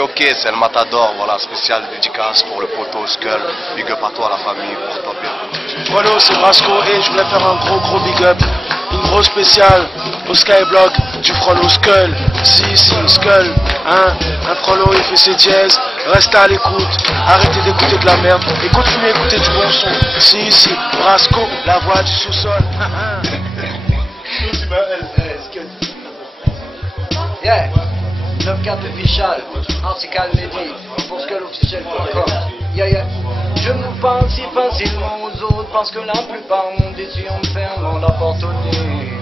Ok, c'est le Matador, voilà, spécial dédicace pour le poteau Skull. Big up à toi, la famille, porte-toi bien. Voilà, c'est Brasco et je voulais faire un gros big up. Une grosse spéciale au Skyblock du Frollo Skull. Si, Skull, hein, un Frollo il fait ses dièses. Restez à l'écoute, arrêtez d'écouter de la merde et continuez à écouter du bon son. Si, Brasco, la voix du sous-sol. Yeah, 9-4 official, article Mehdi, pour skullofficiel.com. Yeah. Je me parle si facilement aux autres parce que la plupart m'ont déçu en me fermant la porte au nez.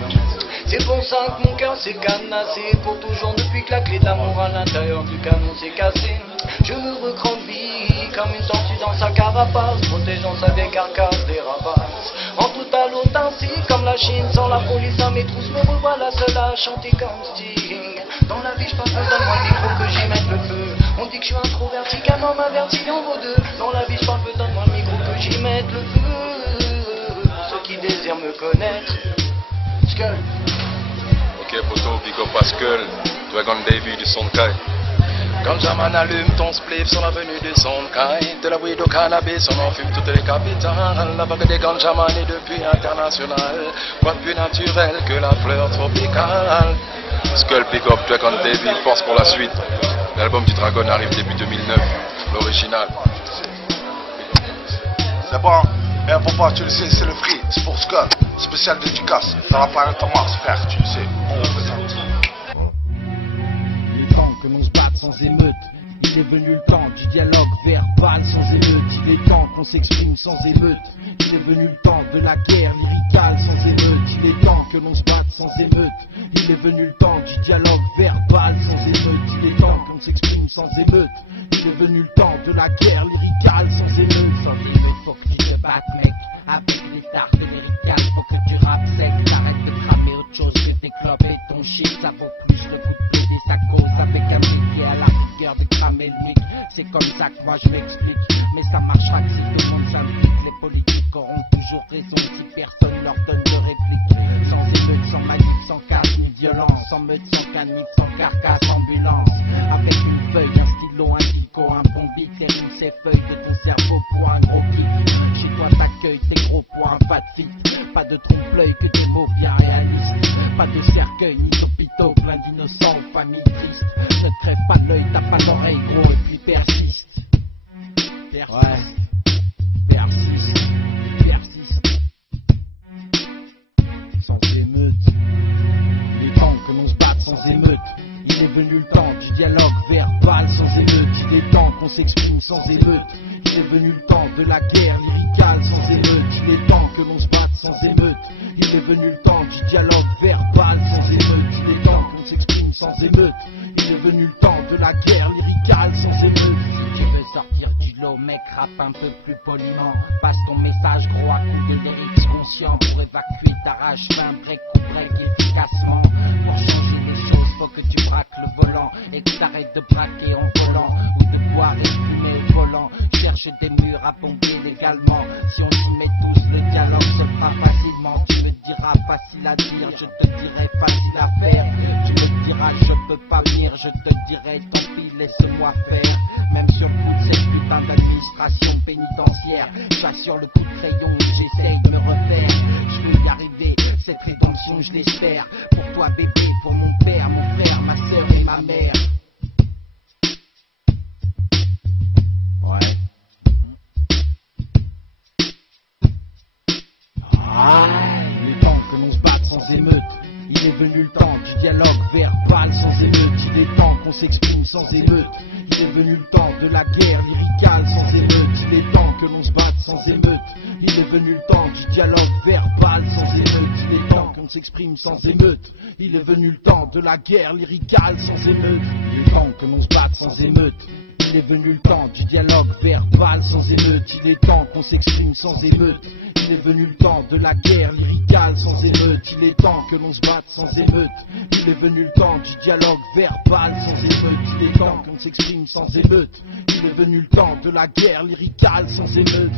C'est pour ça que mon cœur s'est canassé pour toujours depuis que la clé d'amour à l'intérieur du canon s'est cassée. Je me recroqueville comme une tortue dans sa carapace, protégeant sa vieille carcasse des rapaces. En totale autarcie comme la Chine, sans la police à mes trousses, me revoilà seul à chanter comme Sting. Dans la vie je parle peu, donne-moi le micro que j'y mette le feu. On dit que je suis introverti, qu'un homme averti en vaut deux. Dans la vie je parle peu, donne-moi le micro que j'y mette le feu. Ceux qui désirent me connaître, Skull. Ok poto, big up à Skull, Dragon Davy du Sonkai. Quand Jaman allume ton spliff sur l'avenue du Sonkai, de la weed au cannabis, on en fume toutes les capitales. La vague des ganjaman est depuis international. Quoi de plus naturel que la fleur tropicale. Skull, big up, Dragon Davy, force pour la suite. L'album du Dragon arrive début 2009, l'original. C'est bon, et papa, tu le sais, c'est le free, c'est pour Skull, spécial dédicace, dans la planète Mars, frère, tu le sais, on représente. Il est temps que l'on se batte sans émeute. Il est venu le temps du dialogue verbal sans émeute. Il est temps qu'on s'exprime sans émeute. Il est venu le temps de la guerre lyricale sans émeute. Il est temps que l'on se batte sans émeute. Il est venu le temps du dialogue verbal sans émeute. Il est temps qu'on s'exprime sans émeute. Il est venu le temps de la guerre lyricale sans émeute. Sans émeute, faut que tu te battes, mec. Avec les stars lyricales, faut que tu rappes sec. T'arrêtes de cramer autre chose que tes clopes et ton shit. Ça vaut plus le coup de plaider sa cause avec un mec à la rigueur de cramer le mic. C'est comme ça que moi je m'explique. Mais ça marchera que si tout le monde s'implique. Les politiques auront toujours raison si personne leur donne de réplique. Sans émeute, sans manif, sans casse ni violence. Sans meute, sans canif, sans carcasse, ambulance. Avec une feuille, un stylo, un dico, un bon beat. Hérisse ces feuilles de ton cerveau pour un gros kick. Chez toi t'accueilles tes gros points, pas de fit. Pas de trompe-l'œil que des mots bien réalistes. Pas de cercueil ni d'hôpitaux plein d'innocents aux familles tristes. Ne te crève pas de l'œil, t'as pas d'oreille gros et puis persiste. Persiste. Sans émeute. Il est temps que l'on se batte sans émeute. Il est venu le temps du dialogue verbal sans émeute. Il est temps qu'on s'exprime sans émeute. Il est venu le temps de la guerre lyricale sans émeute. Il est temps que l'on se batte sans émeute. Il est venu le temps du dialogue verbal sans émeute. Il est temps qu'on s'exprime sans émeute. Il est venu le temps de la guerre lyricale sans émeute. Si tu veux sortir du lot, mec, rappe un peu plus poliment. Passe ton message gros à coups de lyrics conscients pour évacuer ta rage, fais un break ou break efficacement. Pour changer les choses, faut que tu braques le volant et que t'arrêtes de braquer en volant ou de boire et fumer au volant. Cherche des murs à bomber légalement. Si on s'y met tous, le dialogue se fera facilement. Tu me diras facile à dire, je te dirai facile à faire. Tu me diras je peux pas venir, je te dirai tant pis, laisse-moi faire. Même sur le coup de cette putain d'administration pénitentiaire, j'assure le coup de crayon, j'essaye de me refaire. Je vais y arriver, cette rédemption je l'espère. Pour toi bébé, pour mon père, mon frère, ma soeur et ma mère. Ouais. Il est temps que l'on se batte sans émeute. Il est venu le temps du dialogue verbal sans émeute. Il est temps qu'on s'exprime sans émeute. Il est venu le temps de la guerre lyricale sans émeute. Il est temps que l'on se batte sans émeute. Il est venu le temps du dialogue verbal sans émeute. Il est temps qu'on s'exprime sans émeute. Il est venu le temps de la guerre lyricale sans émeute. Il est temps que l'on se batte sans émeute. Il est venu le temps du dialogue verbal sans émeute. Il est temps qu'on s'exprime sans émeute. Il est venu le temps de la guerre lyricale sans émeute. Il est temps que l'on se batte sans émeute. Il est venu le temps du dialogue verbal sans émeute. Il est temps qu'on s'exprime sans émeute. Il est venu le temps de la guerre lyricale sans émeute.